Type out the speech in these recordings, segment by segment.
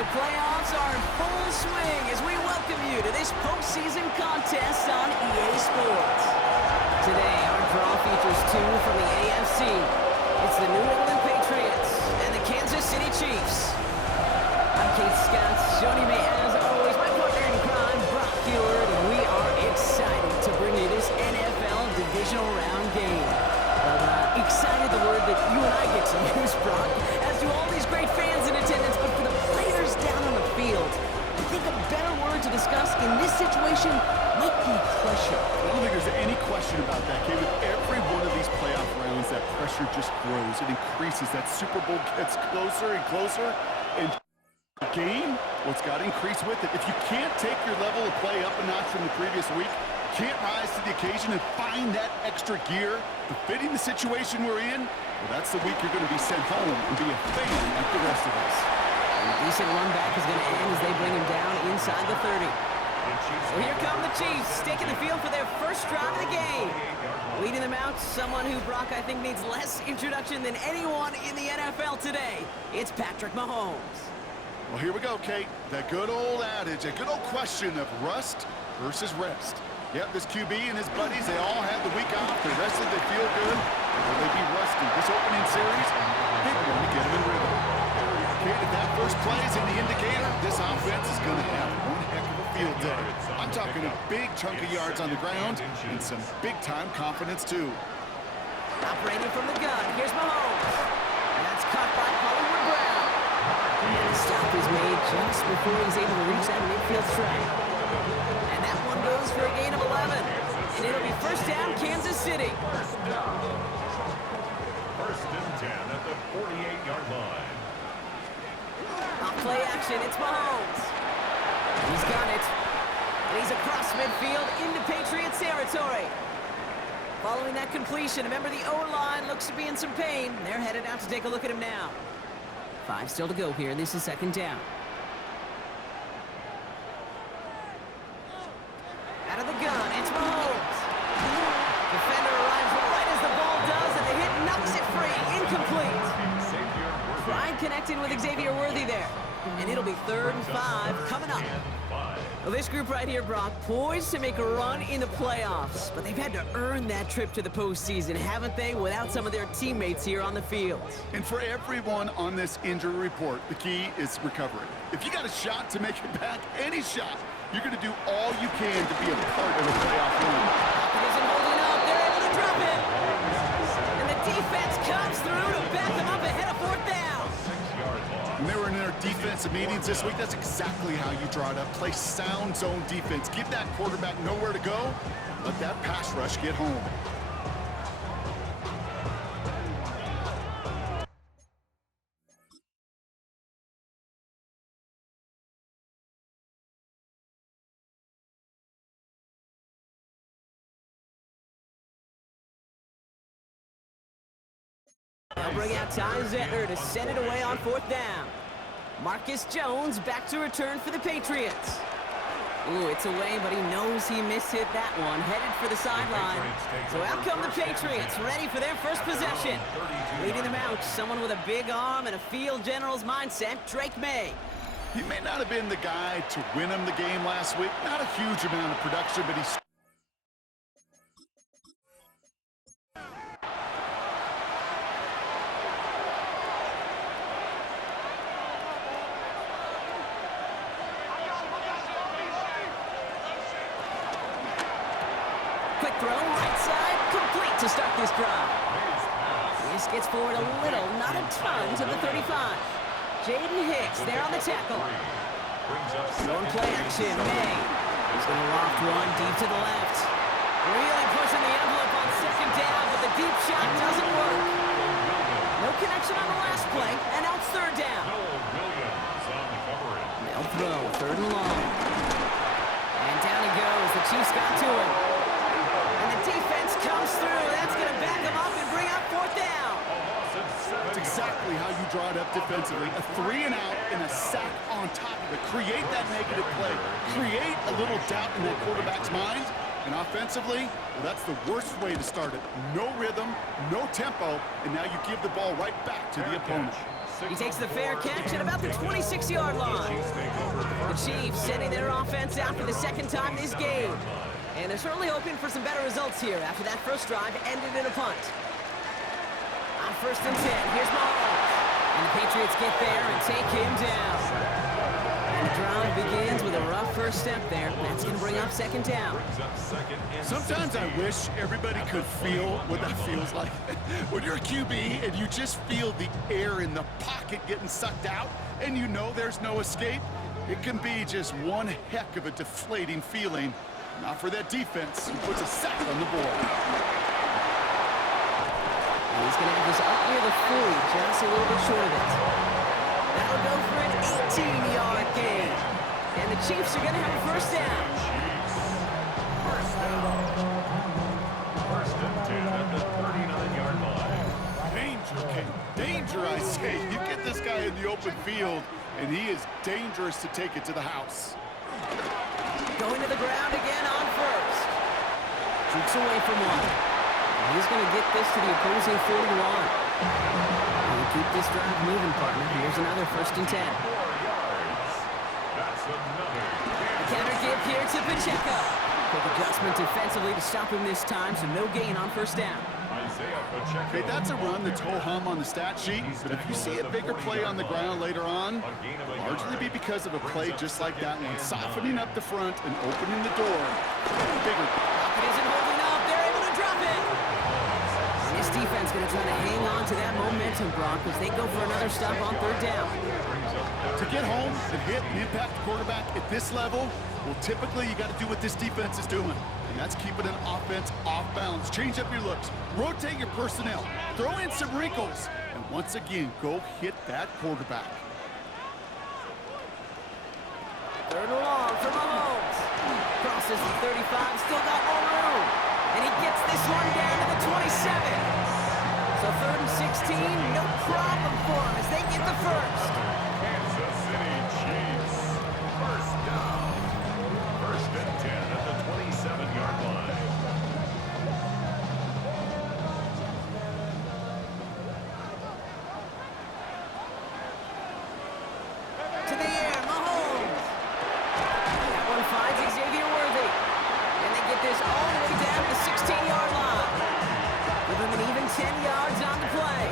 The playoffs are in full swing as we welcome you to this postseason contest on EA Sports. Today, our draw features two from the AFC. It's the New England Patriots and the Kansas City Chiefs. I'm Kate Scott, joining me as always, my partner in crime, Brock Heward, and we are excited to bring you this NFL Divisional Round game. Excited, the word that you and I get to use, Brock, as do all these great fans in attendance, but for the players down on the field, I think a better word to discuss in this situation might be pressure. I don't think there's any question about that, Kate. With every one of these playoff rounds, that pressure just grows. It increases. That Super Bowl gets closer and closer, and the game, well, it's got to increase with it. If you can't take your level of play up a notch from the previous week, can't rise to the occasion and find that extra gear befitting the situation we're in, well, that's the week you're going to be sent home and be a fan like the rest of us. And a decent run back is going to end as they bring him down inside the 30. Well, here come the Chiefs, taking the field for their first drive of the game. Leading them out, someone who, Brock, I think needs less introduction than anyone in the NFL today. It's Patrick Mahomes. Well, here we go, Kate. That good old adage, a good old question of rust versus rest. Yep, this QB and his buddies, they all had the week off. They rested, they feel good. Will they be rusty? This opening series, they want to get them in rhythm. Kate, if that first play is in the indicator, this offense is going to have one heck of a field day. I'm talking a big chunk of yards on the ground and some big-time confidence, too. Operating from the gun, here's Mahomes. And that's caught by Hollywood Brown. And the stop is made just before he's able to reach that midfield strike. And that one goes for a gain of 11. And it'll be first down, Kansas City. First and 10 at the 48-yard line. On play action, it's Mahomes. He's got it. And he's across midfield into Patriots territory. Following that completion, remember the O-line looks to be in some pain. They're headed out to take a look at him now. 5 still to go here. This is second down. Out of the gun, it's Mahomes. Defender arrives right as the ball does, and the hit knocks it free. Incomplete. Pride connecting with Xavier Worthy there. And it'll be 3rd and 5 coming up. Well, this group right here, Brock, poised to make a run in the playoffs. But they've had to earn that trip to the postseason, haven't they, without some of their teammates here on the field. And for everyone on this injury report, the key is recovery. If you got a shot to make it back, any shot, you're going to do all you can to be a part of the playoff run. Pocket isn't holding up. They're able to drop it. And the defense comes through to back them up ahead of 4th down. When they were in their defensive meetings this week, that's exactly how you draw it up. Play sound zone defense. Give that quarterback nowhere to go. Let that pass rush get home. They'll bring out Ty Zettler to send it away on 4th down. Marcus Jones back to return for the Patriots. Ooh, it's away, but he knows he mishit that one. Headed for the sideline. So out come the Patriots, ready for their first possession. Leading them out, someone with a big arm and a field general's mindset, Drake May. He may not have been the guy to win him the game last week. Not a huge amount of production, but he's... Quick throw, right side, complete to start this drive. This gets forward a little, not a ton, to the 35. Jaden Hicks there on the tackle. On play action, May. He's going to loft one deep to the left. Really pushing the envelope on 2nd down, but the deep shot doesn't work. No connection on the last play, and now it's 3rd down. They'll throw, 3rd and long. And down he goes. The Chiefs got to him. And the defense comes through. That's going to back them up and bring up 4th down. That's exactly how you draw it up defensively. A 3 and out and a sack on top of it. Create that negative play. Create a little doubt in that quarterback's mind. And offensively, well, that's the worst way to start it. No rhythm, no tempo, and now you give the ball right back to the opponent. He takes the fair catch at about the 26-yard line. The Chiefs sending their offense out for the second time this game. And they're certainly hoping for some better results here after that first drive ended in a punt. On 1st and 10, here's Mahomes. And the Patriots get there and take him down. And the drive begins with a rough first step there. That's going to bring up 2nd down. Sometimes I wish everybody could feel what that feels like. When you're a QB and you just feel the air in the pocket getting sucked out and you know there's no escape, it can be just one heck of a deflating feeling. Not for that defense, who puts a sack on the board. And he's going to have this up near the 40, just a little bit short of it. That'll go for an 18-yard gain. And the Chiefs are going to have a first down. First and 10 at the 39-yard line. Danger, King. Danger, I say. You get this guy in the open field, and he is dangerous to take it to the house. Going to the ground again on 1st. Shoots away from one. He's going to get this to the opposing 41. We'll keep this drive moving, partner. Here's another 1st and 10. 4 yards. That's another. The counter give here to Pacheco. Quick adjustment defensively to stop him this time, so no gain on 1st down. Okay, that's a run that's ho-hum on the stat sheet, but if you see a bigger play on the ground later on, largely be because of a play just like that one, softening up the front and opening the door. Bigger. Pocket isn't holding up. They're able to drop it. And this defense going to try to hang on to that momentum, Brock, as they go for another stop on 3rd down. To get home and hit and impact the quarterback at this level, well, typically you got to do what this defense is doing, and that's keeping an offense off balance. Change up your looks, rotate your personnel, throw in some wrinkles, and once again, go hit that quarterback. 3rd and long for Mahomes. Crosses the 35, still got more room. And he gets this one down to the 27. So 3rd and 16, no problem for him as they get the first. Kansas City Chiefs. First down. 1st and 10 at the 27-yard line. To the air, Mahomes. That one finds Xavier Worthy. And they get this all the way down to the 16-yard line. Give them an even 10 yards on the play.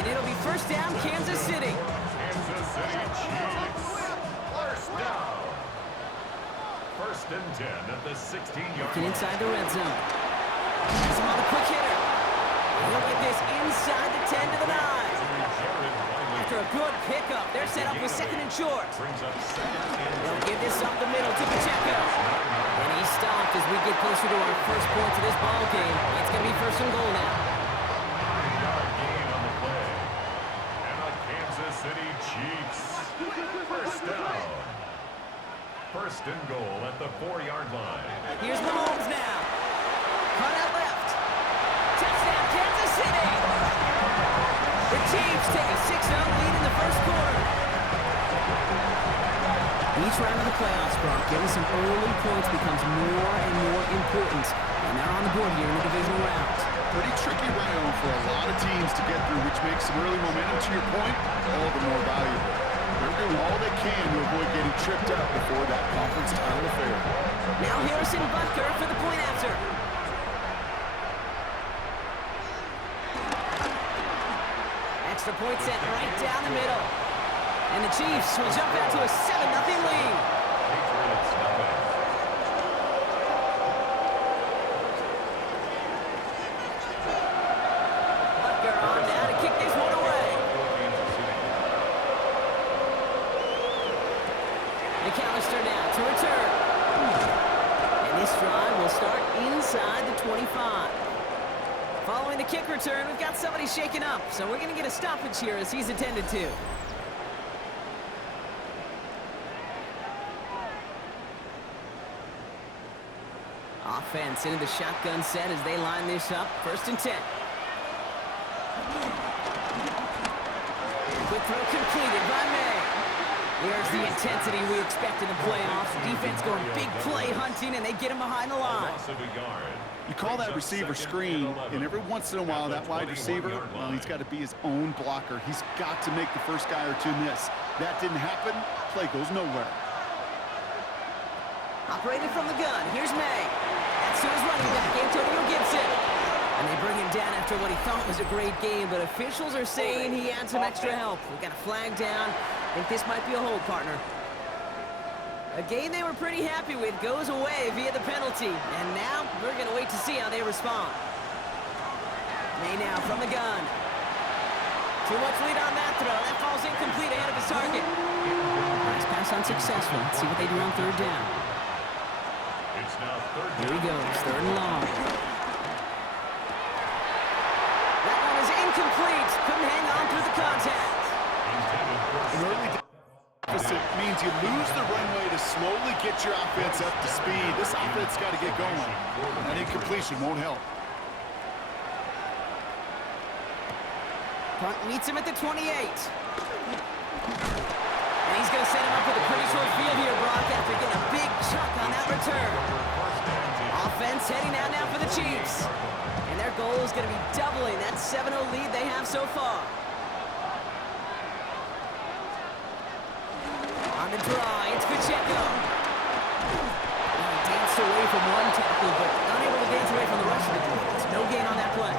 And it'll be 1st down, Kansas City. Kansas City Chiefs. First down. 1st and 10 at the 16-yard Looking line. inside the red zone. Has him on the quick hitter. And he'll get this inside the 10 to the 9. After a good pickup, they're set up with 2nd and short. Brings up 2nd and They'll give this up the middle to Pacheco. And he's stopped as we get closer to our first point of this ball game. It's going to be 1st and goal now. 9-yard gain on the play. And the Kansas City Chiefs. First down. 1st and goal at the 4-yard line. Here's Mahomes now. Cut out left. Touchdown, Kansas City. The Chiefs take a 6-0 lead in the 1st quarter. Each round of the playoffs, Brock, getting some early points becomes more and more important. And they're on the board here in the divisional round. Pretty tricky round for a lot of teams to get through, which makes some early momentum, to your point, all the more valuable. They're doing all they can to avoid getting tripped up before that conference title affair. Now Harrison Butker for the point after. Extra point set right down the middle. And the Chiefs will jump out to a 7-0 lead. Patriots nothing. Butker on now to kick this one away. McAllister now to return. And this drive will start inside the 25. Following the kick return, we've got somebody shaken up, so we're going to get a stoppage here as he's attended to. Offense into the shotgun set as they line this up. 1st and 10. Quick throw completed by May. There's the intensity we expect in the playoffs. Defense going big play hunting, and they get him behind the line. Loss of a yard. You call that receiver screen, and every once in a while, that wide receiver, well, he's got to be his own blocker. He's got to make the first guy or two miss. That didn't happen. Play goes nowhere. Operated from the gun. Here's May. That's to his running back, Antonio Gibson. And they bring him down after what he thought was a great game, but officials are saying he had some extra help. We got a flag down. I think this might be a hold, partner. A game they were pretty happy with goes away via the penalty. And now we're going to wait to see how they respond. May now from the gun. Too much lead on that throw. That falls incomplete ahead of his target. Nice pass unsuccessful. Let's see what they do on third down. It's now third Here he down. goes, third and long. That one is incomplete. Couldn't hang on through the contact. Intended for An early deficit means you lose the runway to slowly get your offense up to speed. This offense got to get going. That incompletion won't help. Punt meets him at the 28. And he's going to set him up with a pretty short field here, Brock, after getting a big chunk on that return. Offense heading out now for the Chiefs. And their goal is going to be doubling that 7-0 lead they have so far. On the draw, it's Pacheco. He danced away from one tackle, but unable to dance away from the rest of the defense. No gain on that play.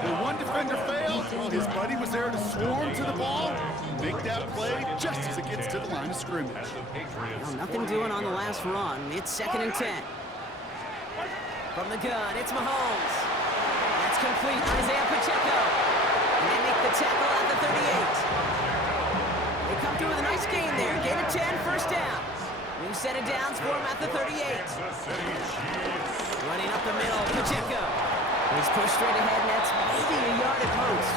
When one defender failed, his buddy was there to swarm to the ball, make that play just as it gets to the line of scrimmage. As the Patriots Well, nothing doing on the last run. It's 2nd and 10. From the gun, it's Mahomes. That's complete. Isaiah Pacheco. And they make the tackle at the 38. They come through with a nice gain there. Gain of 10, first down. New set of downs for him at the 38. Kansas City Chiefs. Running up the middle, Pacheco. He's pushed straight ahead, and that's maybe a yard at most.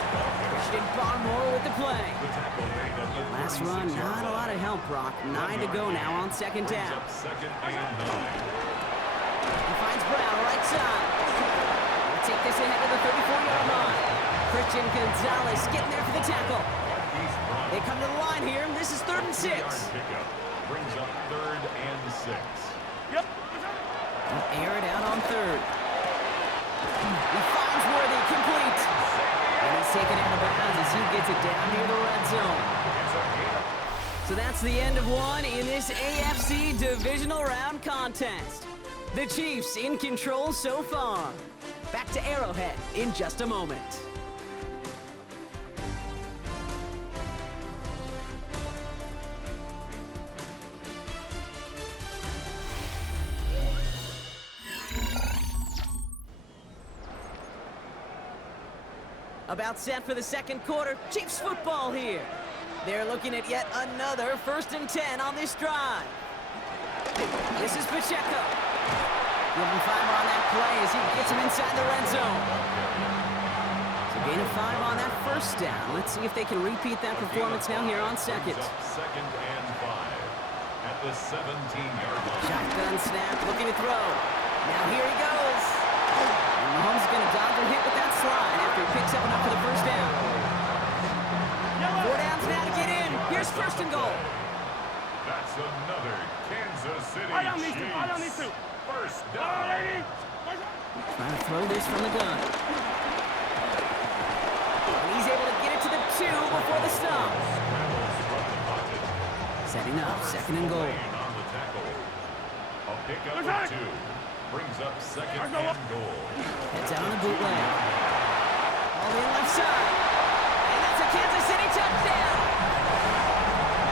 Christian Barmore with the play. The tackle made at the Last run, 36. not a lot of help, Brock. 9 to go now on 2nd Brings down. up 2nd and 9. He finds Brown, right side. They'll take this ahead to the 34-yard line. Christian Gonzalez getting there for the tackle. He's brought They come to the line here. This is 3rd and 6. yard pickup. Brings up 3rd and 6. They'll air it out on 3rd. He finds Worthy, complete. And he's taken out of bounds as he gets it down near the red zone. It's a gain. So that's the end of one in this AFC Divisional Round contest. The Chiefs in control so far. Back to Arrowhead in just a moment. About set for the 2nd quarter. Chiefs football here. They're looking at yet another 1st and 10 on this drive. This is Pacheco. Give him 5 on that play as he gets him inside the red zone. So gain of 5 on that first down. Let's see if they can repeat that performance now here on 2nd. Brings up 2nd and 5 at the 17-yard line. Shotgun snap, looking to throw. Now here he goes. And Mahomes is going to dodge a hit with that slide after he picks up enough for the first down. 4 downs now to get in. Here's 1st and goal. That's another Kansas City Chiefs. First down. Trying to throw this from the gun. And he's able to get it to the 2 before the stop. Scrambles from the pocket. Setting up, 2nd and goal. Lane on the tackle. A pickup of 2. Brings up 2nd and goal. Heads out on the bootleg. All in left side. And that's a Kansas City touchdown.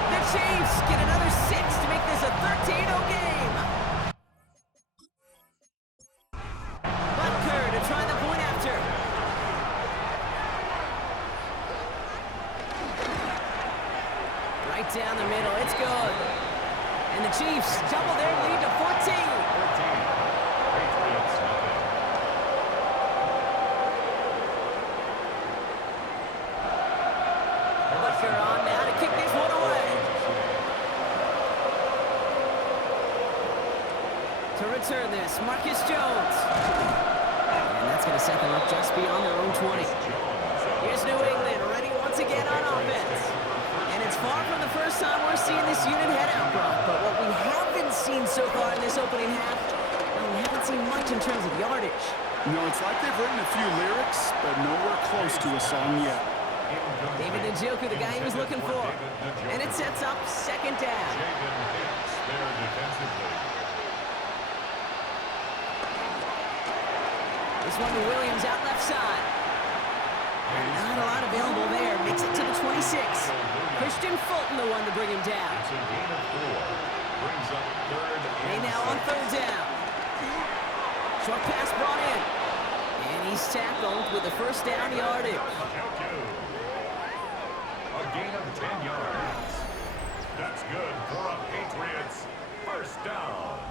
The Chiefs get another 6 to make this a 13-0 game. Butker to try the point after. Right down the middle. It's good. And the Chiefs double their lead to 14. 14. Patriots nothing. Butker on now to kick this one away. To return this, Marcus Jones. And that's going to set them up just beyond their own 20. Here's New England, ready once again on offense. And it's far from the first time we're seeing this unit head out, Brock. But what we haven't seen so far in this opening half, Well, we haven't seen much in terms of yardage. No, it's like they've written a few lyrics, but nowhere close to a song yet. David Njoku, the guy he was looking for. And it sets up second down. This one to Williams out left side. And not a lot available there. Makes it to the 26. Christian Fulton, the one to bring him down. It's a gain of 4. Brings up third They and now on third down. Short pass brought in. And he's tackled with the first down yardage. A gain of 10 yards. That's good for a Patriots first down.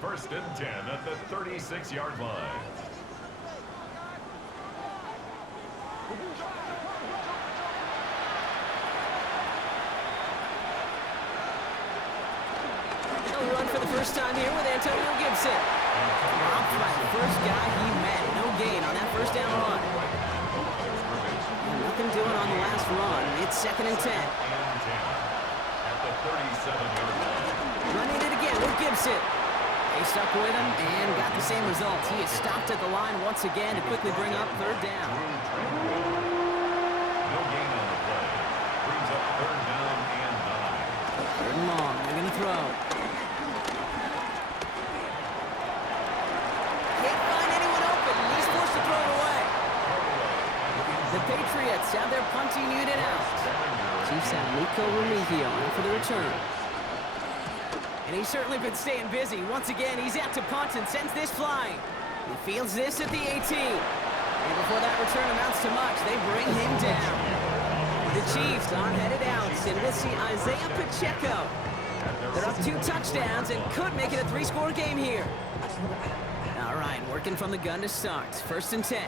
First and 10 at the 36-yard line. He'll run for the first time here with Antonio Gibson. Dropped by the first guy he met. No gain on that first down run. And nothing doing on the last run. It's second and 10. At the 37-yard line. Running it again with Gibson. They stuck with him and got the same result. He is stopped at the line once again to quickly bring up third down. No gain on the play. Brings up third down and 9. Third and long. They're going to throw. Can't find anyone open. He's forced to throw it away. The Patriots have their punting unit out. Chiefs have Nico Remigio on for the return. And he's certainly been staying busy. Once again, he's out to punt and sends this flying. He fields this at the 18. And before that return amounts to much, they bring him down. The Chiefs are headed out, and we'll see Isaiah Pacheco. They're up 2 touchdowns and could make it a 3-score game here. All right, working from the gun to start. First and 10.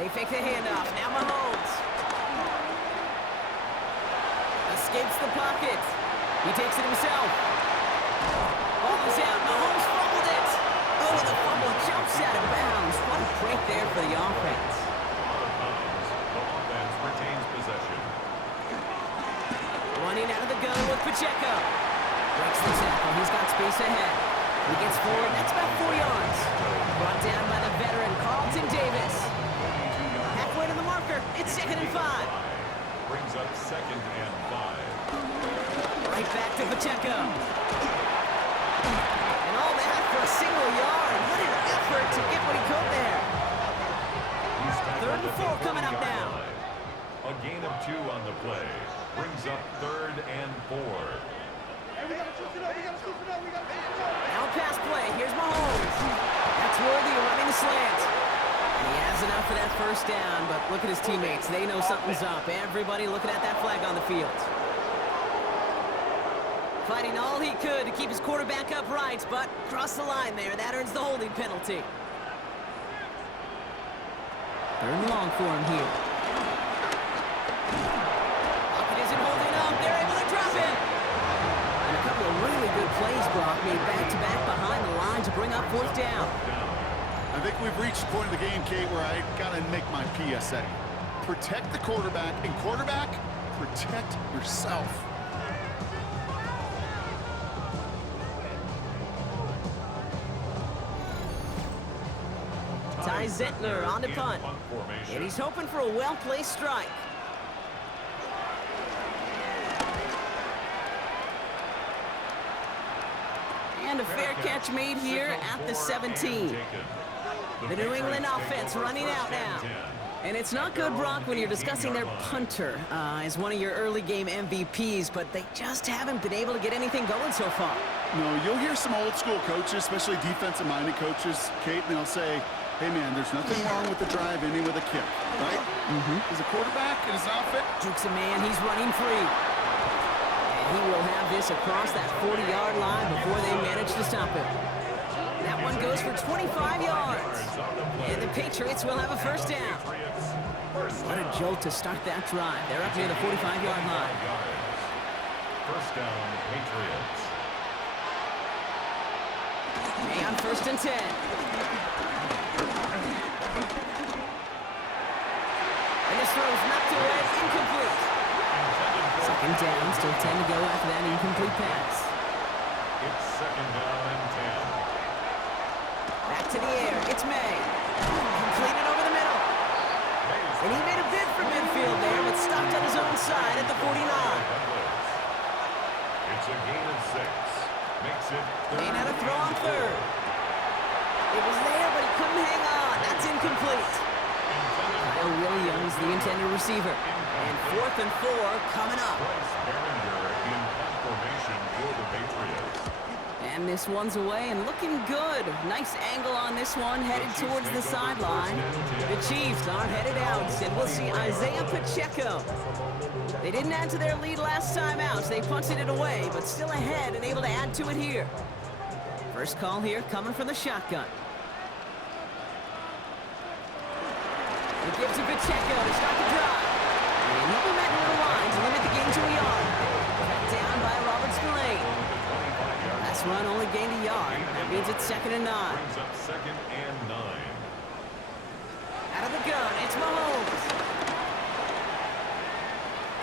They fake the handoff. Now Mahomes. Escapes the pocket. He takes it himself. Ball is out. Mahomes fumbled it. Oh, and the fumble jumps out of bounds. What a break there for the offense. The offense retains possession. Running out of the gun with Pacheco. Breaks the tackle. He's got space ahead. He gets forward. That's about 4 yards. Brought down by the veteran Carlton Davis. Halfway to the marker. It's second and 5. Brings up second and 5. Right back to Pacheco. And all that for a single yard. What an effort to get what he could there. Third and 4 coming up now. A gain of 2 on the play. Brings up third and 4. Now pass play. Here's Mahomes. That's worthy of running the slant. And he has enough for that first down, but look at his teammates. They know something's up. Everybody looking at that flag on the field. Fighting all he could to keep his quarterback upright, but crossed the line there. That earns the holding penalty. Third and long for him here. Lockett isn't holding up. They're able to drop him. And a couple of really good plays, Brock, made back-to-back behind the line to bring up fourth down. I think we've reached the point of the game, Kate, where I got to make my PSA. Protect the quarterback, and quarterback, protect yourself. Ty Zentner on the punt. And he's hoping for a well-placed strike. And a fair catch made here at the 17. The New England offense running out now. And it's not good, Brock, when you're discussing their punter as one of your early game MVPs, but they just haven't been able to get anything going so far. No, you'll hear some old school coaches, especially defensive-minded coaches, Kate, and they'll say, hey, man, there's nothing wrong with the drive ending with a kick, right? As a quarterback in his outfit, Jukes a man, he's running free. And he will have this across that 40-yard line before they manage to stop him. That one goes for 25 yards. And the Patriots will have a first down. What a jolt to start that drive. They're up near the 45-yard line. First down, Patriots. May on first and 10. And this throw is knocked away, incomplete. Second Second down, still 10 to go after that incomplete pass. It's second down and 10. Back to the air, it's May. Completed over the middle. And he made a bid for midfield there, but stopped on his own side at the 49. It's a gain of 6. Makes it May had a throw on third. It was there, but he couldn't hang on. That's incomplete. Kyle Williams, the intended receiver. And 4th and 4 coming up. Bryce Behringer in formation for the Patriots. And this one's away and looking good. Nice angle on this one, headed towards the sideline. The Chiefs are headed out, and we'll see Isaiah Pacheco. They didn't add to their lead last time out, so they punted it away, but still ahead and able to add to it here. First call here coming from the shotgun. It gives to Pacheco to start the drive. And he'll be met near the line to limit the gain to a yard. Cut down by Robert Spillane. Last run only gained a yard. That means it's 2nd and 9. Brings up 2nd and 9. Out of the gun, it's Mahomes.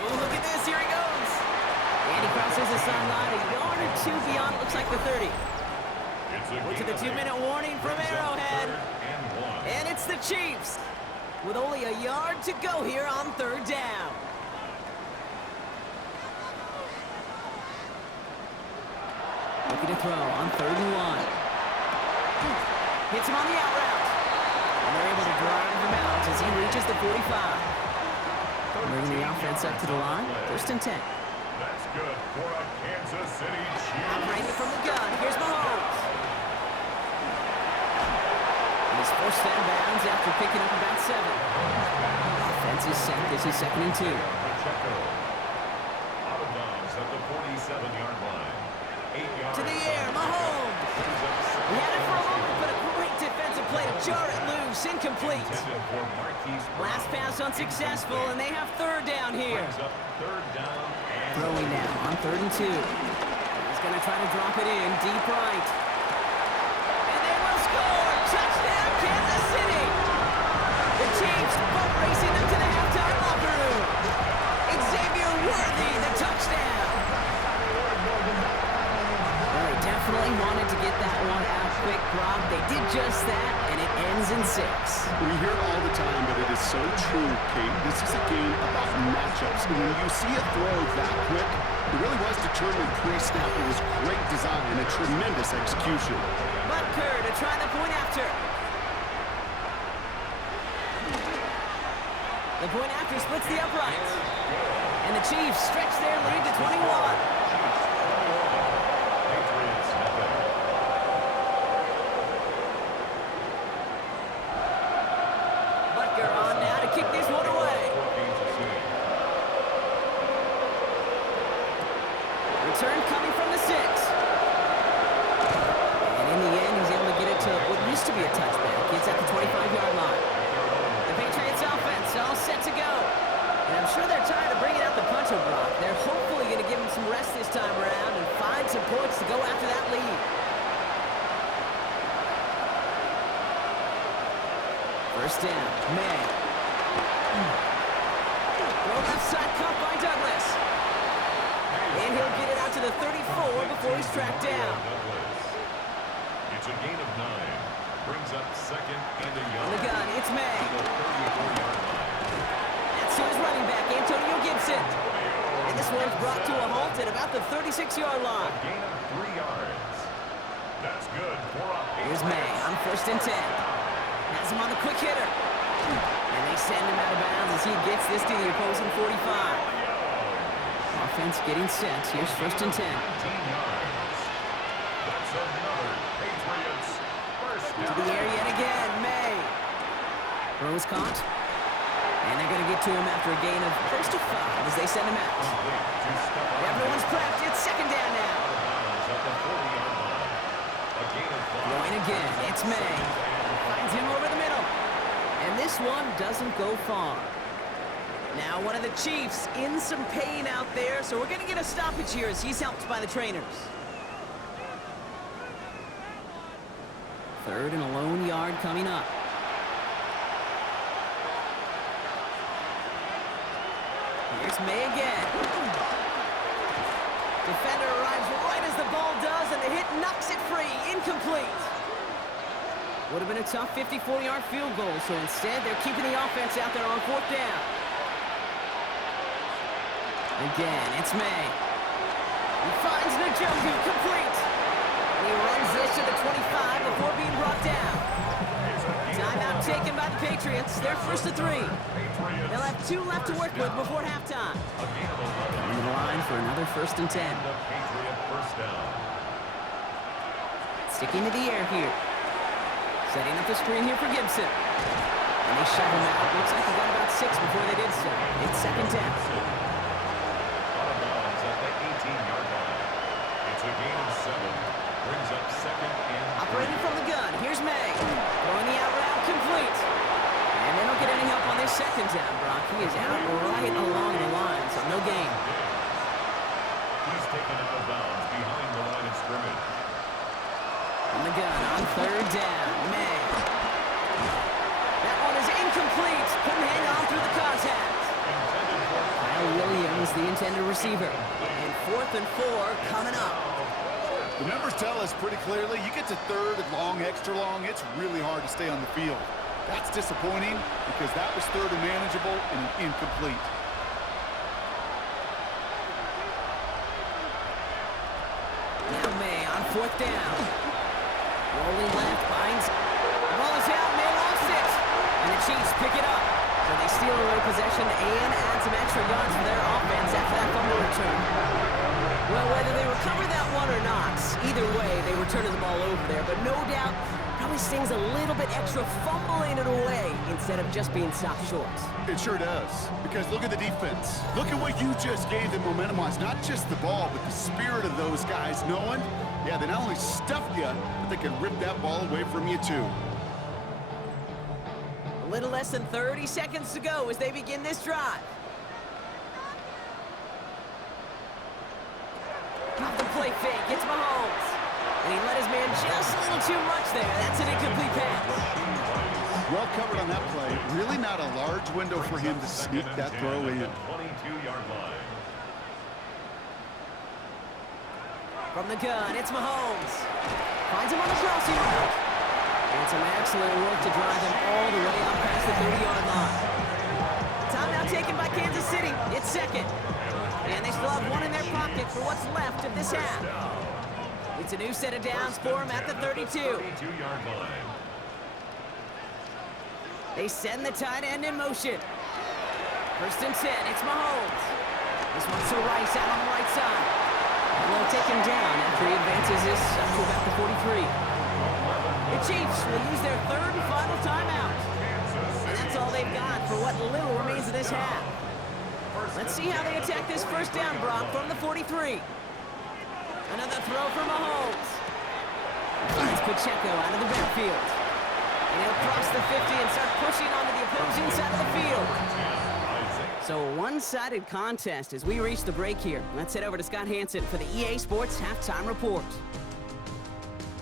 Oh, look at this, here he goes. And he crosses the sideline a yard or 2 beyond, looks like the 30. Look at the 2-minute warning from Arrowhead. And it's the Chiefs with only a yard to go here on 3rd down. Looking to throw on 3rd and 1. Hits him on the out route. And they're able to drive him out as he reaches the 45. Bringing the offense up to the line. 1st and 10. That's good for a Kansas City Chiefs. Operating from the gun. Here's Mahomes. And he's forced out of bounds after picking up about 7. Offense is set. This is 2nd and 2. Pacheco out of bounds at the 47-yard line. 8 yards. To the air, Mahomes. He had it for a moment, but a great defensive play to jar it loose. Incomplete. Last pass unsuccessful, and they have 3rd down here. Third down and Throwing now on 3rd and 2. He's going to try to drop it in deep right. And they will score. Touchdown, Kansas City. The Chiefs boat racing them to the halftime locker room. Xavier Worthy, the touchdown. Well, they definitely wanted to get that one out quick, Rob. They did just that, and it ends in 6. We hear it all the time, but it is so true, Kate. This is a game about matchups. And when you see a throw that quick, it really was determined pre-snap. It was great design and a tremendous execution. Butker to try the point after. The point after splits the uprights. And the Chiefs stretch their lead to 21. Kick this one away. Return coming from the 6. And in the end, he's able to get it to what used to be a touchback. It's at the 25-yard line. The Patriots offense all set to go. And I'm sure they're tired of bringing out the puncher block. They're hopefully going to give him some rest this time around and find some points to go after that lead. First down, May. Throw left side cut by Douglas. And he'll get it out to the 34 before he's tracked down. It's a gain of 9. Brings up 2nd and a yard. On the gun, it's May. To the 34-yard line. That's to his running back, Antonio Gibson. And this one's brought to a halt at about the 36-yard line. A gain of 3 yards. That's good for a Here's May on 1st and 10. Has him on the quick hitter. And they send him out of bounds as he gets this to the opposing 45. Offense getting set. Here's 1st and 10. 19 yards. That's another Patriots first To down. the air yet again, May. Throws caught. And they're going to get to him after a gain of close to 5 as they send him out. Everyone's prepped. It's 2nd down now. At the 40-yard line. A gain of 5. Throwing again. It's May. Finds him over the middle. And this one doesn't go far. Now one of the Chiefs in some pain out there, so we're going to get a stoppage here as he's helped by the trainers. 3rd and a lone yard coming up. Here's May again. Defender arrives right as the ball does, and the hit knocks it free. Incomplete. Would have been a tough 54-yard field goal, so instead they're keeping the offense out there on 4th down. Again, it's May. He finds Njoku, complete. And he runs this to the 25 before being brought down. Timeout taken by the Patriots. They're first to 3. They'll have 2 left to work with before halftime. On the line for another 1st and 10. Sticking to the air here. Setting up the screen here for Gibson. And they shove him out. Looks like they got about 6 before they did so. It's 2nd down. Out of bounds at the 18-yard line. It's a gain of 7. Brings up 2nd and 3. Operating from the gun. Here's May. Throwing the out route complete. And they don't get any help on this 2nd down, Brock. He is out right along the line, so no gain. He's taken out of bounds behind the line of scrimmage. From the gun on 3rd down. May. That one is incomplete. Couldn't hang on through the contact. Kyle Williams, the intended receiver. And 4th and 4 coming up. The numbers tell us pretty clearly, you get to 3rd and long, extra long, it's really hard to stay on the field. That's disappointing because that was 3rd and manageable and an incomplete. Now May on 4th down. Rolling left, finds. The ball is out, May lost it. And the Chiefs pick it up. So they steal away possession and add some extra yards for their offense after that fumble return. Well, whether they recover that one or not, either way, they were turning the ball over there. But no doubt, probably stings a little bit extra fumbling it away instead of just being stopped short. It sure does, because look at the defense. Look at what you just gave them momentum-wise. Not just the ball, but the spirit of those guys knowing, yeah, they not only stuffed you, but they can rip that ball away from you too. A little less than 30 seconds to go as they begin this drive. Off the play fake, it's Mahomes. And he let his man just a little too much there. That's an incomplete pass. Well covered on that play. Really not a large window for him to sneak that throw in. 22-yard line. From the gun, it's Mahomes. Finds him on the crossing route. And some excellent work to drive him all the way up past the 30-yard line. Timeout taken by Kansas City. It's 2nd. And they still have 1 in their pocket for what's left of this half. It's a new set of downs for him at the 32. 32-yard line. They send the tight end in motion. 1st and 10, it's Mahomes. This one's to Rice out on the right side. And they'll take him down after he advances this up to about the 43. The Chiefs will use their 3rd and final timeout. And that's all they've got for what little remains of this half. Let's see how they attack this 1st down, Brock, from the 43. Another throw for Mahomes. Finds Pacheco out of the backfield. And he'll cross the 50 and start pushing onto the opposing side of the field. So a one-sided contest as we reach the break here. Let's head over to Scott Hansen for the EA Sports Halftime Report.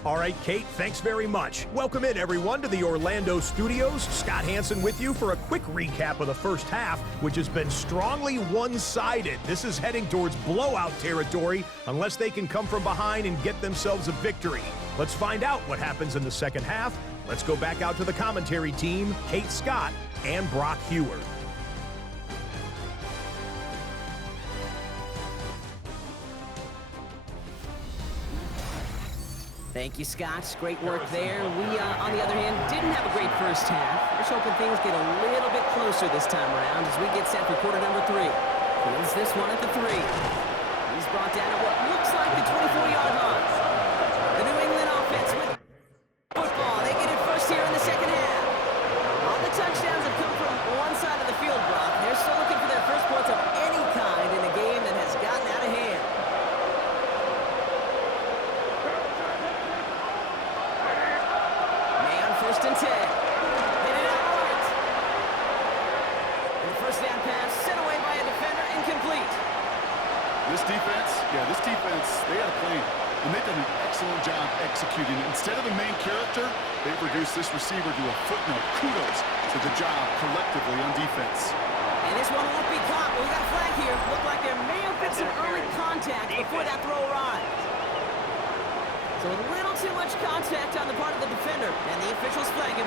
All right, Kate, thanks very much. Welcome in, everyone, to the Orlando studios. Scott Hansen with you for a quick recap of the first half, which has been strongly one-sided. This is heading towards blowout territory unless they can come from behind and get themselves a victory. Let's find out what happens in the second half. Let's go back out to the commentary team, Kate Scott and Brock Hewer. Thank you, Scott. Great work there. We, on the other hand, didn't have a great first half. We're hoping things get a little bit closer this time around as we get set for quarter number 3. Fields this one at the 3. He's brought down at what looks like the 24-yard line. The New England offense with football. They get it first here in the second half. All the touchdowns have come from one side of the field, Brock. They're still looking for their first points of any kind in a game that has gotten out of hand. First and 10. Hit it outright. And the first down pass sent away by a defender, incomplete. This defense, they had a plan. And they've done an excellent job executing it. Instead of the main character, they've reduced this receiver to a footnote. Kudos to the job collectively on defense. And this one won't be caught, but we got a flag here. Looked like there may have been some early contact before that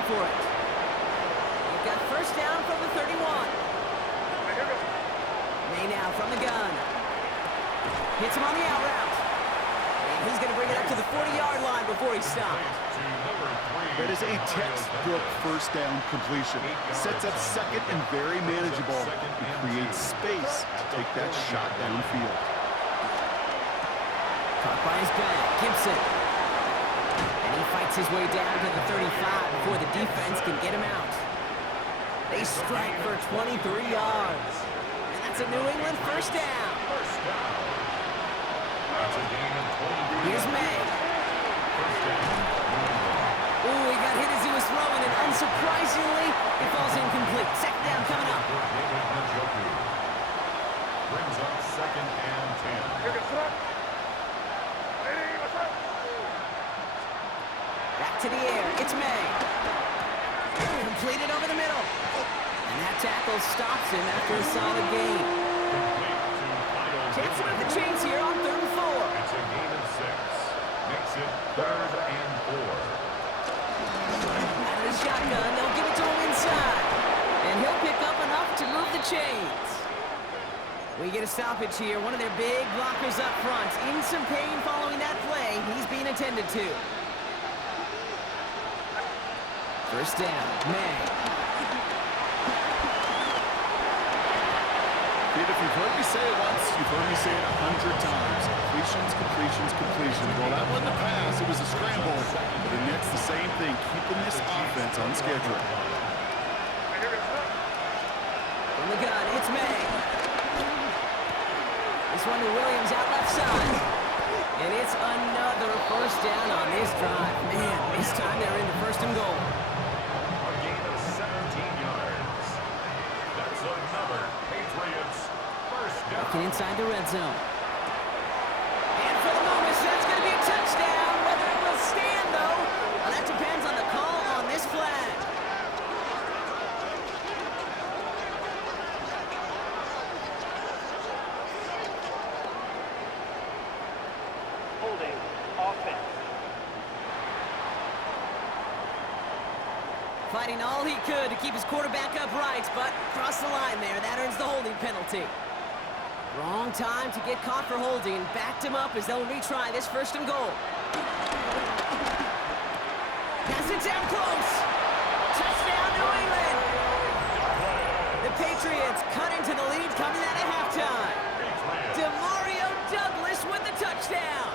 for it. They've got first down from the 31. May now from the gun. Hits him on the out route. And he's going to bring it up to the 40-yard line before he stopped. That is a textbook first down completion. Sets up second and very manageable. It creates space to take that shot downfield. Caught by his back, Gibson. And he fights his way down to the 35 before the defense can get him out. They strike for 23 yards. And that's a New England first down. Here's May. Ooh, he got hit as he was throwing, and unsurprisingly, it falls incomplete. Second down coming up. Brings up second and 10. Back to the air. It's May. Completed over the middle. And that tackle stops him after a solid gain. Chance to move the chains here on 3rd and 4. It's a gain of 6. Makes it 3rd and 4. Out of the shotgun, they'll give it to him inside. And he'll pick up enough to move the chains. We get a stoppage here. One of their big blockers up front. In some pain following that play. He's being attended to. First down, May. If you've heard me say it once, you've heard me say it 100 times. Completions, completions, completions. Well, that wasn't a pass. It was a scramble. But the Nets, the same thing, keeping this offense on schedule. From the gun, it's May. This one to Williams out left side. And it's another first down on this drive. Man, this time they're into 1st and goal. A gain of 17 yards. That's another Patriots first down. Looking inside the red zone. And for the moment, that's going to be a touchdown. Whether it will stand, though, well, that depends on the call on this flag. Holding offense. Fighting all he could to keep his quarterback upright, but crossed the line there. That earns the holding penalty. Wrong time to get caught for holding. Backed him up as they'll retry this 1st and goal. Pass it down close. Touchdown, New England. The Patriots cut into the lead coming out of halftime. Demario Douglas with the touchdown.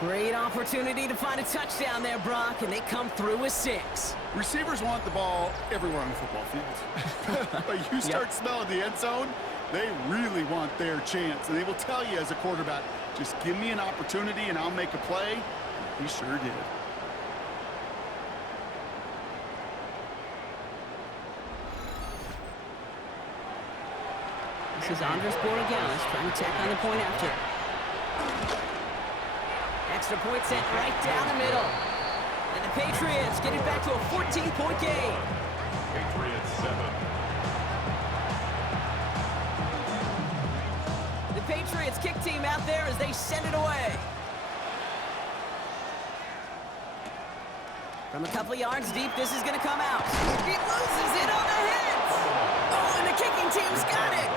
Great opportunity to find a touchdown there, Brock, and they come through with 6. Receivers want the ball everywhere on the football field. But you start smelling the end zone, they really want their chance. And they will tell you as a quarterback, just give me an opportunity and I'll make a play. He sure did. This is Andres Borregales trying to tack on the point after. Extra point sent right down the middle. And the Patriots get it back to a 14-point game. Patriots 7. The Patriots kick team out there as they send it away. From a couple of yards deep, this is going to come out. He loses it on the hit. Oh, and the kicking team's got it.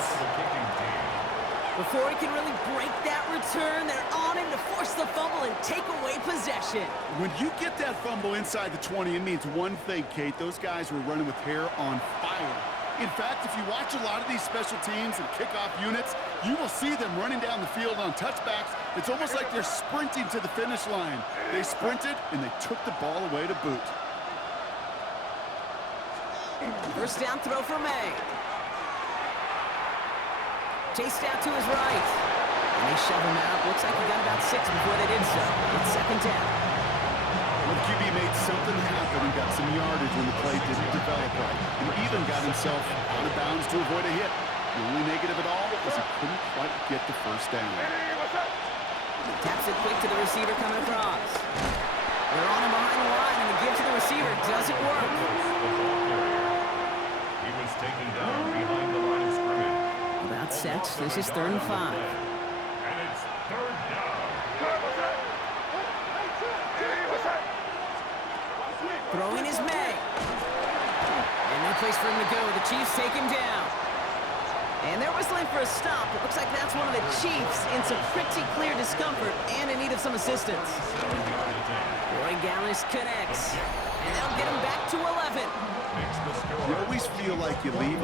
Before he can really break that return, they're on him to force the fumble and take away possession. When you get that fumble inside the 20, it means one thing, Kate. Those guys were running with hair on fire. In fact, if you watch a lot of these special teams and kickoff units, you will see them running down the field on touchbacks. It's almost like they're sprinting to the finish line. They sprinted, and they took the ball away to boot. First down throw for May. Chased out to his right. And they shove him out. Looks like he got about 6 before they did so. It's second down. Well, the QB made something happen and got some yardage when the play didn't develop right. And even got himself out of bounds to avoid a hit. The only negative at all was he couldn't quite get the first down. Taps it quick to the receiver coming across. They're on him behind the line, and the give to the receiver doesn't work. He was taken down behind the line of scrimmage. About set. This is 3rd and 5. And it's 3rd down. place for him to go. The Chiefs take him down. And they're whistling for a stop. It looks like that's one of the Chiefs in some pretty clear discomfort and in need of some assistance. Roy Gallis connects. And they'll get him back to 11. You always feel like you leave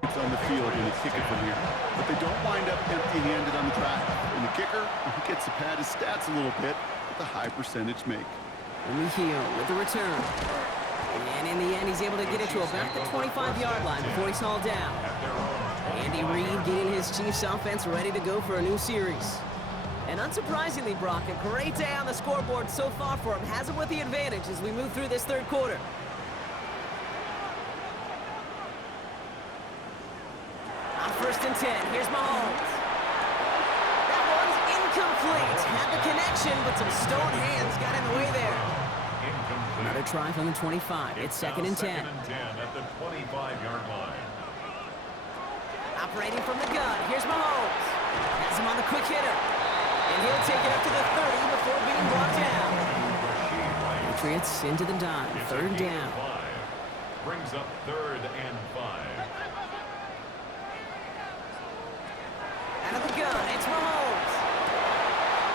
it's on the field when you kick it from here. But they don't wind up empty-handed on the track. And the kicker, he gets to pad his stats a little bit with a high percentage make. Mejia with the return. And in the end, he's able to get it to about the 25-yard line before he's hauled down. Andy Reid getting his Chiefs offense ready to go for a new series. And unsurprisingly, Brock, a great day on the scoreboard so far for him. Has him with the advantage as we move through this third quarter. On 1st and 10, here's Mahomes. That one's incomplete. Had the connection, but some stone hands got in the way there. Another try from the 25. It's 2nd and 10. 2nd and 10 at the 25-yard line. Operating from the gun, here's Mahomes. Has him on the quick hitter. And he'll take it up to the 30 before being brought down. Patriots into the dime, 3rd down. Brings up 3rd and 5. Out of the gun, it's Mahomes.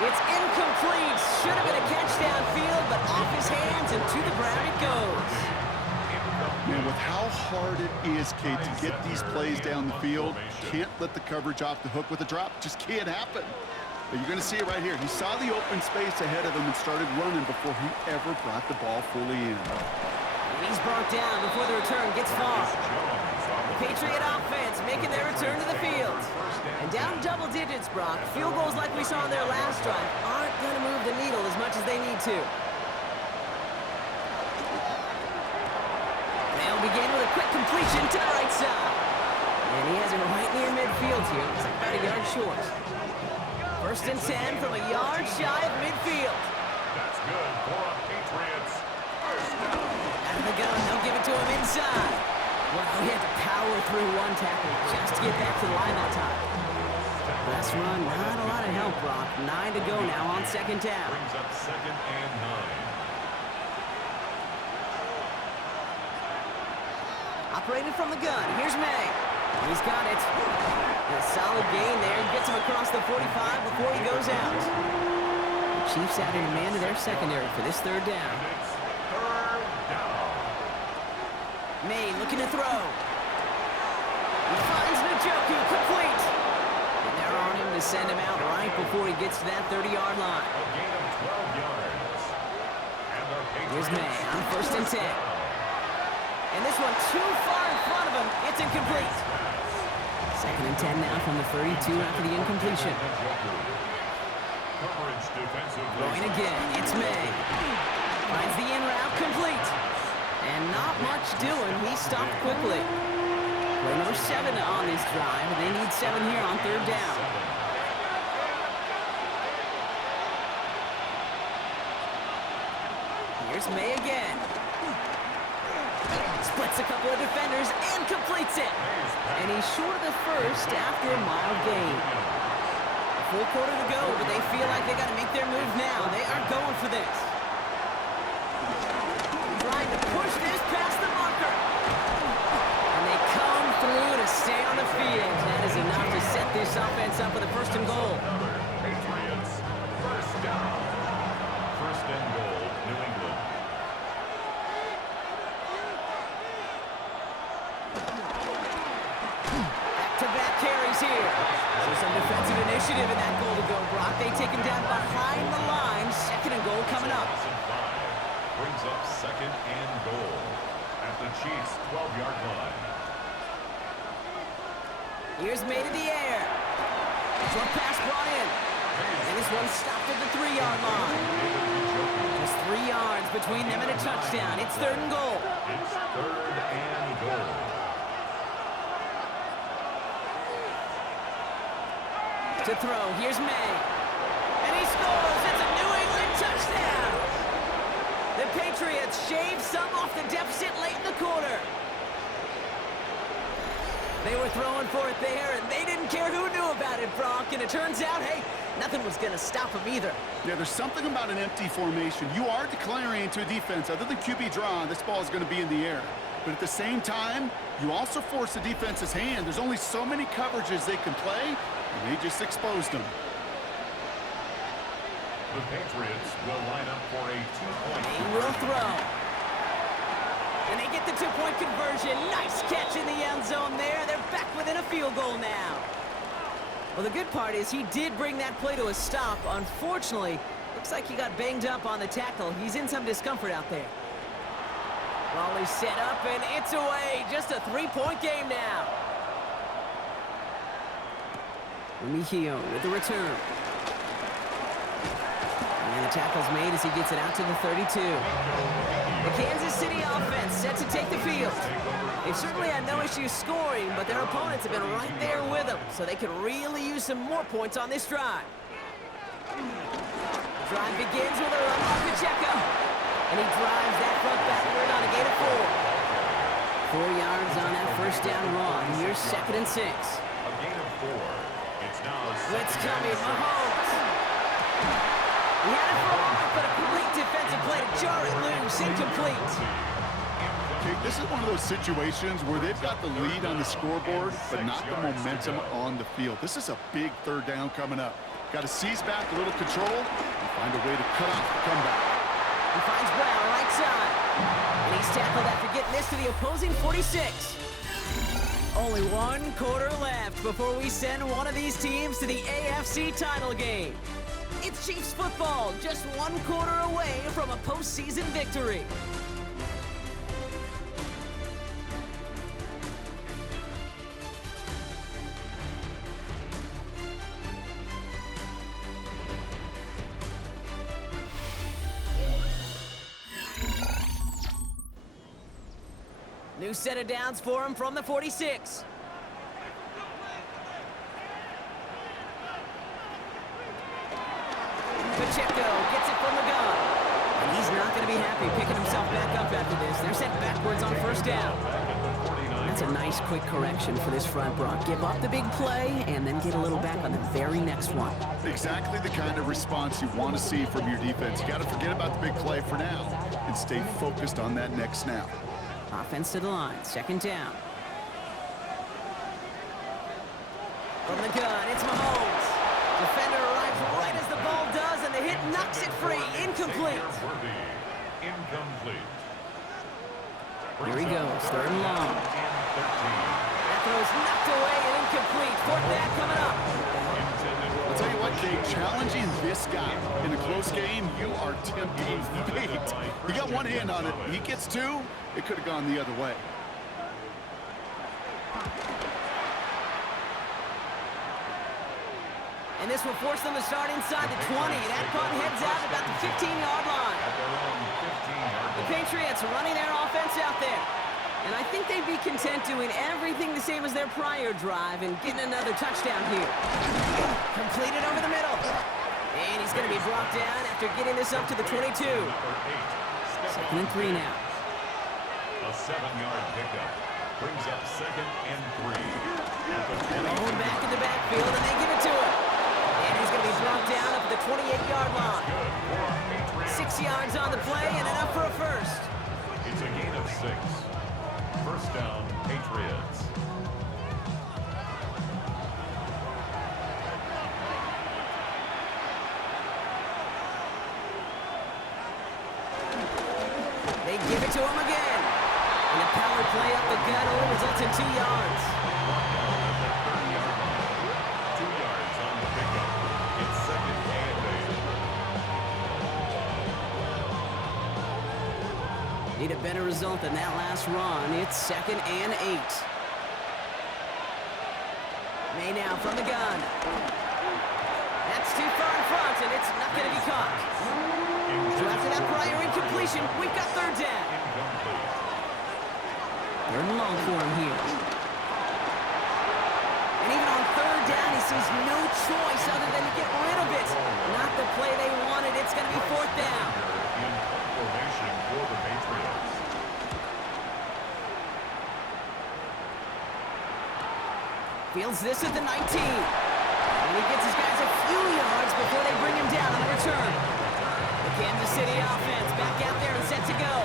It's incomplete. Should have been a catch downfield, but off his hands and to the ground it goes. Man, with how hard it is, Kate, to get these plays down the field, can't let the coverage off the hook with a drop. Just can't happen. But you're going to see it right here. He saw the open space ahead of him and started running before he ever brought the ball fully in. And he's brought down before the return gets far. The Patriot offense making their return to the field. And down double digits, Brock. Field goals like we saw on their last drive aren't going to move the needle as much as they need to. They'll begin with a quick completion to the right side. And he has it right near midfield here. It's about a yard short. 1st and 10 from a yard shy of midfield. That's good for the Patriots. Out of the gun, they'll give it to him inside. Wow, he had to power through one tackle just to get back to the line that time. Last run, not a lot of help, Brock. 9 to go now on 2nd down. Brings up 2nd and 9. Operated from the gun, here's May. He's got it. A solid gain there. Gets him across the 45 before he goes out. The Chiefs added a man to their secondary for this 3rd down. It's 3rd down. May looking to throw. He finds Njoku complete. And they're on him to send him out right before he gets to that 30-yard line. A gain of 12 yards. And the Here's Patriots. May on 1st and 10. And this one too far in front of him. It's incomplete. 2nd and 10 now from the 32 after the incompletion. Coverage defensively. Going again, it's May. Finds the in route complete. And not much doing. He stopped quickly. Play number 7 on this drive. They need 7 here on 3rd down. Here's May again. Splits a couple of defenders and completes it. And he's short of the first after a mild gain. A full quarter to go, but they feel like they got to make their move now. They are going for this. Trying to push this past the marker. And they come through to stay on the field. That is enough to set this offense up with a 1st and goal. Patriots, 1st down. 1st and goal, New England. Back-to-back carries here. So some defensive initiative in that goal to go, Brock. They take him down behind the line. 2nd and goal coming up. Brings up 2nd and goal at the Chiefs' 12-yard line. Here's May to the air. Short pass brought in. And this one stopped at the 3-yard line. Just 3 yards between them and a touchdown. It's 3rd and goal. It's 3rd and goal. To throw, here's May. And he scores. It's a New England touchdown. The Patriots shave some off the deficit late in the quarter. They were throwing for it there, and they didn't care who knew about it, Brock. And it turns out, hey, nothing was going to stop him either. Yeah, there's something about an empty formation. You are declaring to a defense, other than QB draw, this ball is going to be in the air. But at the same time, you also force the defense's hand. There's only so many coverages they can play, and they just exposed them. The Patriots will line up for a two-point. They will throw. And they get the two-point conversion. Nice catch in the end zone there. They're back within a field goal now. Well, the good part is he did bring that play to a stop. Unfortunately, looks like he got banged up on the tackle. He's in some discomfort out there. Ball is set up, and it's away. Just a three-point game now. Mejio with the return. And the tackle's made as he gets it out to the 32. The Kansas City offense set to take the field. They've certainly had no issues scoring, but their opponents have been right there with them, so they could really use some more points on this drive. The drive begins with a run by Pacheco. And he drives that front backward on a gain of 4. 4 yards on that first down run. Here's 2nd and 6. A gain of 4. It's now Blitz coming, Mahomes. He had it for a moment, but a great defensive play to jar it loose, incomplete. Okay, this is one of those situations where they've got the lead on the scoreboard, but not the momentum on the field. This is a big 3rd down coming up. Got to seize back a little control and find a way to cut off the comeback. He finds Brown right side. And he's tackled after getting this to the opposing 46. Only 1 quarter left before we send one of these teams to the AFC title game. It's Chiefs football, just 1 quarter away from a postseason victory. New set of downs for him from the 46. Pacheco gets it from the gun. And he's not going to be happy picking himself back up after this. They're sent backwards on 1st down. That's a nice quick correction for this front, Brock. Give up the big play and then get a little back on the very next one. Exactly the kind of response you want to see from your defense. You got to forget about the big play for now and stay focused on that next snap. Offense to the line, 2nd down. From the gun, it's Mahomes. Defender arrives right as the ball does, and the hit knocks it free. Incomplete. Incomplete. Here he goes, 3rd and long. That throw's knocked away and incomplete. 4th down coming up. I'll tell you what, Kate, challenging this guy in a close game, you are tempting fate. He got one hand on it. He gets 2. It could have gone the other way. And this will force them to start inside the 20. That punt heads out about the 15-yard line. The Patriots running their offense out there. And I think they'd be content doing everything the same as their prior drive and getting another touchdown here. Completed over the middle. And he's going to be brought down after getting this up to the 22. 2nd and 3 now. A 7-yard pickup brings up 2nd and 3. Going back in the backfield, and they give it to him. And he's going to be brought down up at the 28-yard line. 6 yards on the play and enough for a first. It's a gain of 6. 1st down, Patriots. They give it to him again. And the power play up the gut only results in 2 yards. 2 yards on the pickup. It's 2nd and 8. Need a better result than that last run. It's 2nd and 8. May now from the gun. That's too far in front, and it's not going to be caught. So after that prior incompletion, we've got 3rd down. 3rd and long for him here. And even on 3rd down, he sees no choice other than to get rid of it. Not the play they wanted. It's going to be 4th down. In formation for the Patriots. Fields this at the 19. And And he gets his guys a few yards before they bring him down on the return. The Kansas City offense back out there and set to go.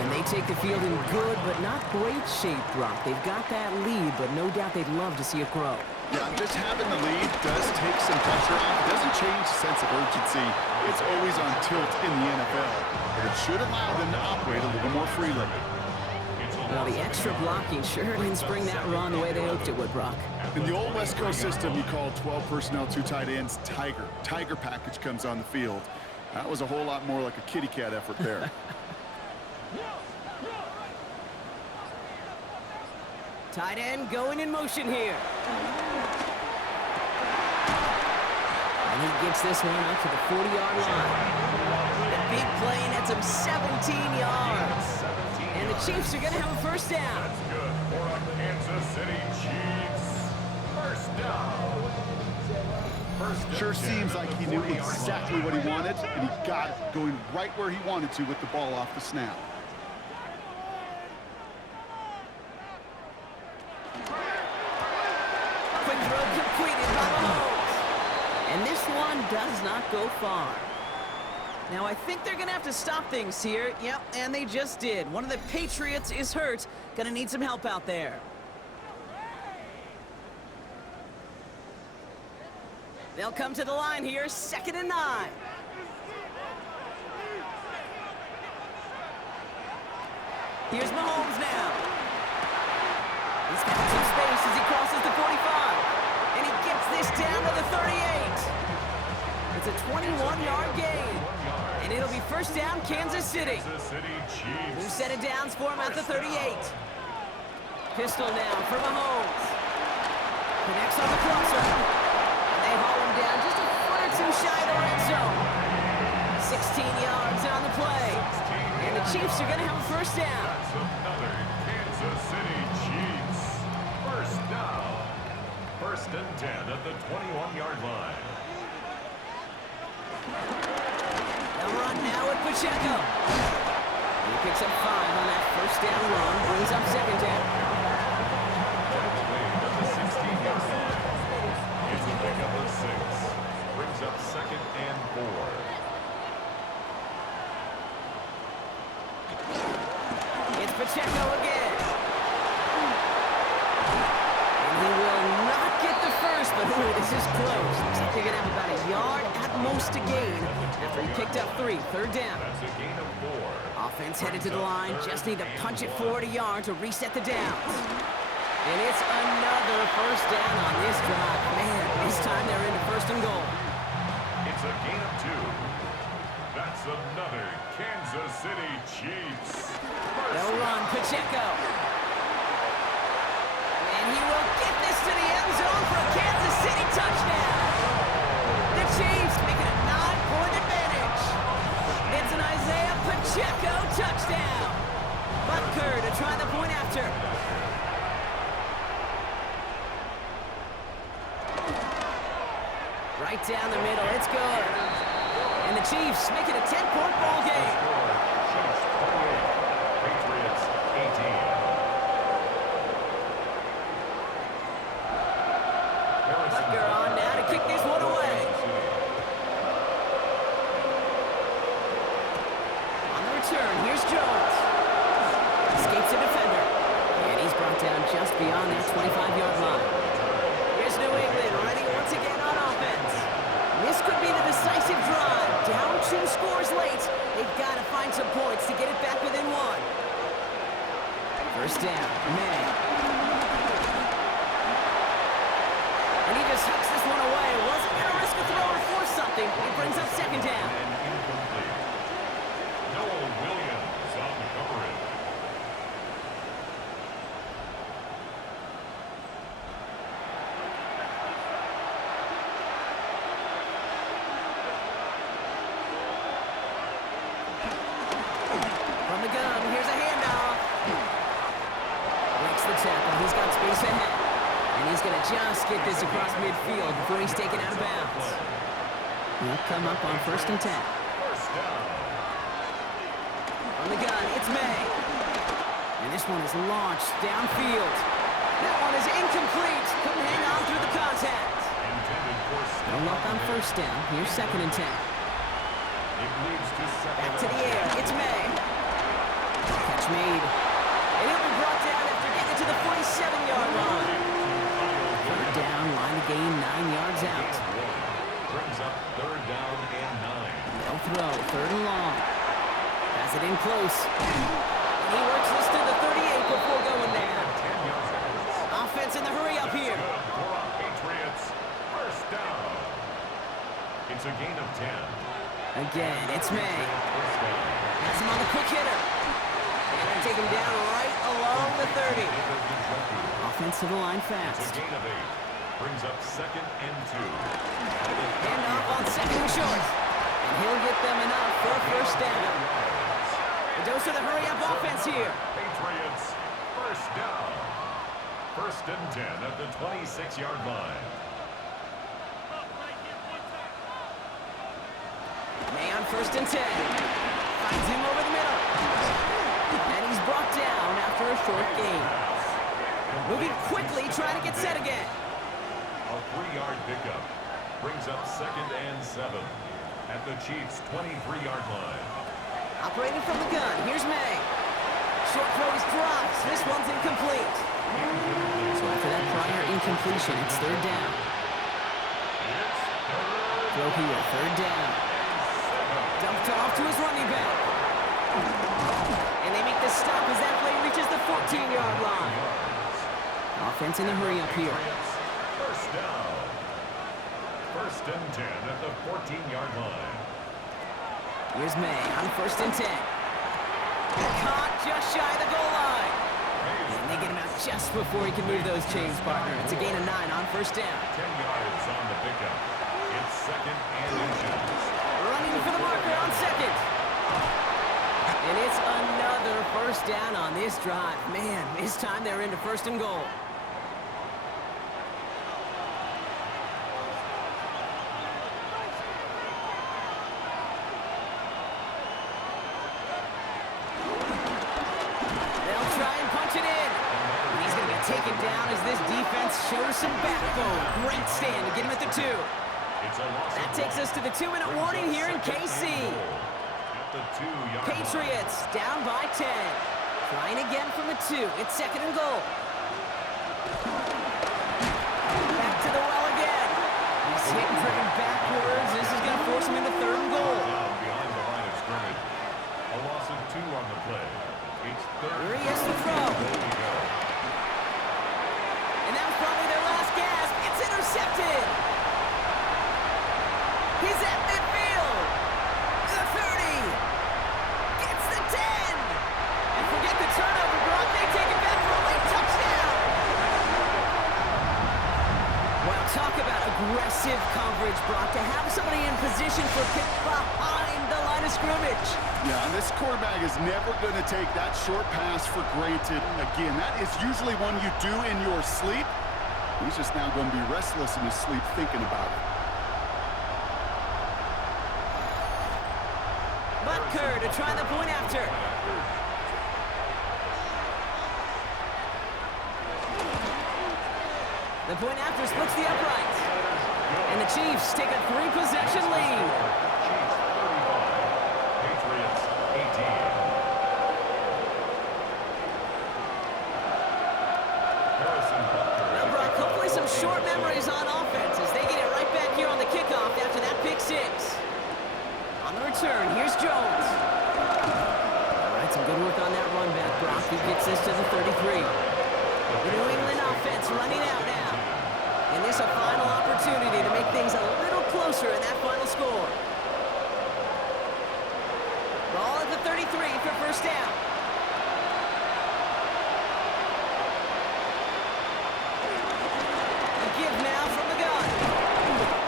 And they take the field in good but not great shape, Brock. They've got that lead, but no doubt they'd love to see it grow. Yeah, just having the lead does take some pressure off. It doesn't change the sense of urgency. It's always on tilt in the NFL. But it should allow them to operate a little more freely. Well, the extra blocking sure didn't spring that run the way they hoped it would, Brock. In the old West Coast system, you call 12 personnel, 2 tight ends, Tiger. Tiger package comes on the field. That was a whole lot more like a kitty cat effort there. Tight end going in motion here. And he gets this one up to the 40-yard line. A big play nets him 17 yards. And the Chiefs are going to have a first down. That's good for a Kansas City Chiefs. First down. Sure seems like he knew exactly what he wanted, and he got it going right where he wanted to with the ball off the snap. Quick throw completed by Mahomes. And this one does not go far. Now, I think they're going to have to stop things here. Yep, and they just did. One of the Patriots is hurt. Going to need some help out there. They'll come to the line here, 2nd and 9. Here's Mahomes now. He's got some space as he crosses the 45. And he gets this down to the 38. It's a 21-yard gain. And it'll be first down, Kansas City. Who set it down for him at the 38. Pistol now for Mahomes. Connects on the crosser. And they haul him down just a foot or two shy of the red zone. 16 yards on the play. And the Chiefs are going to have a first down. That's another Kansas City Chiefs. First down. 1st and 10 at the 21-yard line. They'll run now with Pacheco. He picks up 5 on that first down run, brings up 2nd down. At the 16-yard line. It's a pickup of 6. Brings up 2nd and 4. It's Pacheco again. And he will not get the first, but ooh, this is close. Looks like they're going to have about a yard at most to gain after he picked up 3. 3rd down. That's a gain of 4. Offense headed to the line. Just need to punch it forward a yard to reset the downs. And it's another first down on this drive. Man, this time they're into 1st and goal. It's a gain of 2. That's another Kansas City Chiefs. They'll run Pacheco. And he will get this to the end zone for a Kansas City touchdown. The Chiefs making a 9-point advantage. It's an Isaiah Pacheco touchdown. Butker to try the point after. Right down the middle, it's good. And the Chiefs make it a 10-point ball game. Chiefs 28, Patriots 18. Butker on now to kick this one away. On the return, here's Jones. Escapes a defender. And he's brought down just beyond that 25-yard line. Here's New England ready once again on offense. This could be the decisive drive. Down 2 scores late. They've got to find some points to get it back within 1. First down, May. And he just hucks this one away. Wasn't going to risk a throw or force something. It brings up 2nd down. And incomplete. Noah Williams on the coverage. From the gun, here's a handoff. Breaks the tackle. He's got space ahead. And he's going to just get this across midfield before he's taken out of bounds. He'll come up on 1st and 10. First down. From the gun, it's May. And this one is launched downfield. That one is incomplete. Couldn't hang on through the contact. No luck on first down. Here's 2nd and 10. Back to the air. It's May. Catch made. And he'll be brought down after getting to the 47-yard line. 3rd down, line of gain, 9 yards out. Brings up 3rd down and 9. No throw, 3rd and long. Pass it in close. And he works this to the 38 before going there. Offense in the hurry up here. Patriots, 1st down. It's a gain of 10. Again, it's May. Has him on the quick hitter. And they take him down right along the 30. Offense to the line It's fast. a gain of 8. Brings up 2nd and 2. And off on 2nd and short. And he'll get them enough for a 1st down. The dose of the hurry-up offense here. Patriots, 1st down. 1st and 10 at the 26-yard line. May on 1st and 10. Finds him over the middle. And he's brought down after a short gain. Moving quickly, trying to get set again. A 3-yard pickup. Brings up 2nd and 7 at the Chiefs' 23-yard line. Operating from the gun, here's May. Short throw is dropped. This one's incomplete. So after that prior incompletion, it's 3rd down. Throw here, 3rd down. Dumped off to his running back. And they make the stop as that play reaches the 14-yard line. Offense in the hurry up here. 1st down. 1st and 10 at the 14-yard line. Here's May on 1st and 10. Caught just shy of the goal line. And they get him out just before he can move those chains, partner. It's a gain of 9 on 1st down. 10 yards on the pickup. It's 2nd and inches. Running for the marker on 2nd. And it's another 1st down on this drive. Man, this time they're into 1st and goal. They'll try and punch it in. And he's going to get taken down as this defense shows some backbone. Great stand to get him at the 2. That takes us to the 2-minute warning here in KC. Patriots down by 10. Trying again from the 2. It's 2nd and goal. Back to the well again. He's hit and driven backwards. This is going to force him into 3rd and goal. Behind the line of scrimmage. A loss of 2 on the play. It's 3rd. Here he is to throw. And that was probably their last gasp. It's intercepted. He's at midfield. The 30. Gets the 10. And forget the turnover, Brock. They take it back for a late touchdown. Well, talk about aggressive coverage, Brock. To have somebody in position for pick behind the line of scrimmage. Yeah, and this quarterback is never going to take that short pass for granted. Again, that is usually one you do in your sleep. He's just now going to be restless in his sleep thinking about it. Butker to try the point after. The point after splits the uprights. And the Chiefs take a 3-possession lead. Patriots 18. Now, Brock, hopefully some short memories on offense as they get it right back here on the kickoff after that pick 6. On the return, here's Jones. All right, some good work on that run back, Brock. He gets this to the 33. The New England offense running out now. And this a final opportunity to make things a little closer in that final score. Ball at the 33 for 1st down. A give now from the gun.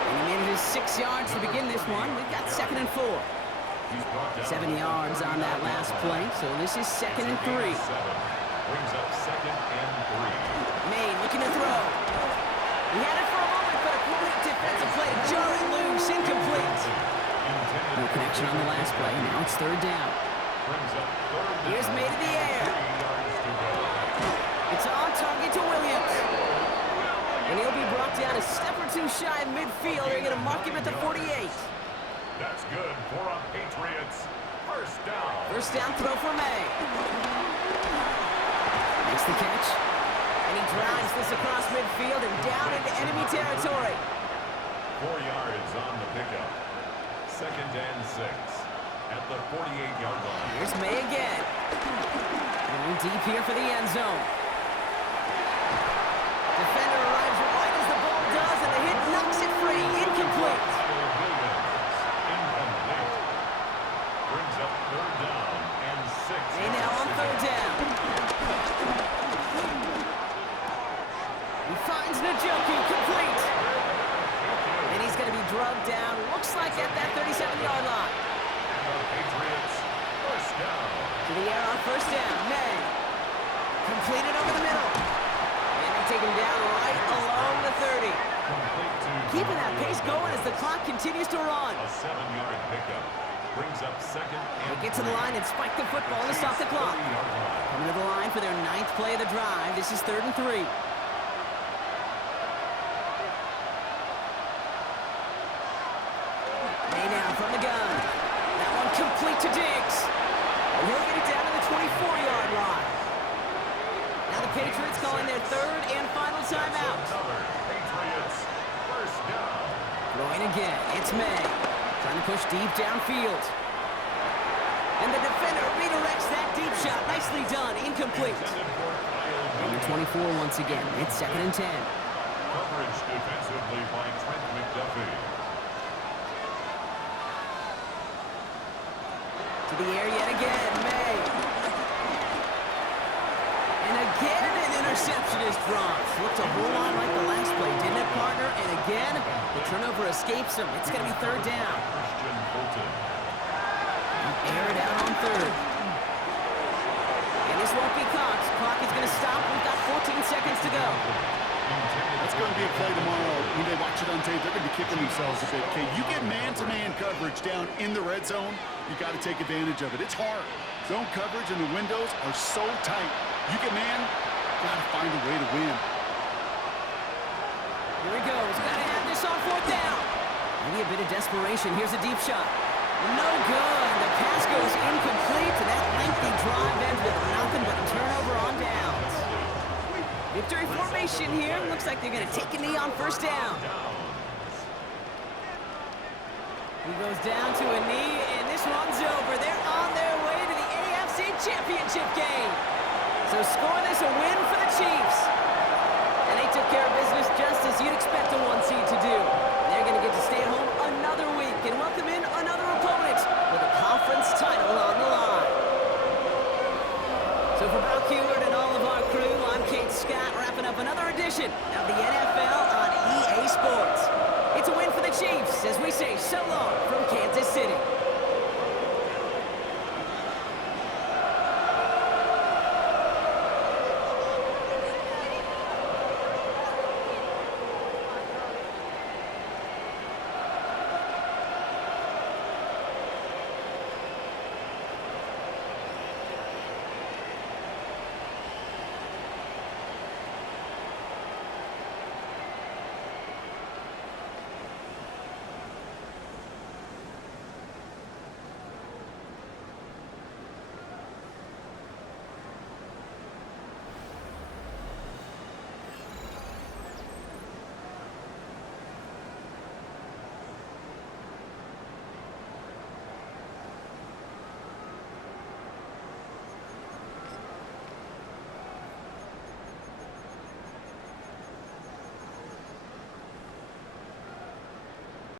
And he made it his 6 yards to begin this one. We've got 2nd and 4. 7 yards on that last play, so this is 2nd and 3. Brings up 2nd and 3. Maine looking to throw. He had it for a moment, but a great defensive play. Jarring loose, incomplete. No connection on the last play. Now it's 3rd down. Here's May to the air. It's on target to Williams. And he'll be brought brought down a step or two shy of midfield. They're going to mark him at the 48. That's good for a Patriots. First down. First down throw for May. Makes the catch. And he drives this across midfield and down into enemy territory. 4 yards on the pickup. Second and 6 at the 48-yard line. Here's May again. Going deep here for the end zone. Defender arrives right as the ball does, and the hit knocks it free. Incomplete. Incomplete. Brings up third down and 6. May now on third down. He finds Njoku, complete. And he's going to be drugged down, looks like at that 37-yard line. And the Patriots, first down. To the air on first down, May. Completed over the middle. And they take him down right along the 30. Complete to Keeping that pace going as the clock continues to run. a 7-yard pickup. Brings up second and They get to the line and spike the football to stop the clock. 30-yard line. Coming to the line for their 9th play of the drive. This is 3rd and 3. May now from the gun. That one complete to Diggs. And he'll get it down to the 24-yard line. Now the Patriots calling their 3rd and final timeout. Another Patriots, first down. Throwing again. It's May. Trying to push deep downfield. And the defender redirects that deep shot. Nicely done. Incomplete. Intended for Kyle Number Williams. 24 once again. It's 2nd and 10. Coverage defensively by Trent McDuffie. To the air yet again, May. And again, an interception is dropped. Looked a whole lot like the last play, didn't it, partner? And again, the turnover escapes him. It's going to be 3rd down. Christian Fulton. Air it out on 3rd. And this won't be caught. Clock is going to stop. We've got 14 seconds to go. That's going to be a play tomorrow. When they watch it on tape, they're going to be kicking themselves a bit. Okay, you get man-to-man coverage down in the red zone, you got to take advantage of it. It's hard. Zone coverage and the windows are so tight. You get man, got to find a way to win. Here he goes. Got to have this on 4th down. Maybe a bit of desperation. Here's a deep shot. No good. The pass goes incomplete, and that lengthy drive ends with nothing but a turnover on downs. Victory formation here. Looks like they're going to take a knee on first down. He goes down to a knee, and this one's over. They're on their way to the AFC Championship game. So score this a win for the Chiefs. And they took care of business just as you'd expect a 1 seed to do. They're going to get to stay at home another week and welcome in another opponent with a conference title on the line. So for Brock Heward and all of our crew, I'm Kate Scott, wrapping up another edition of the NFL on EA Sports. It's a win for the Chiefs as we say so long from Kansas City.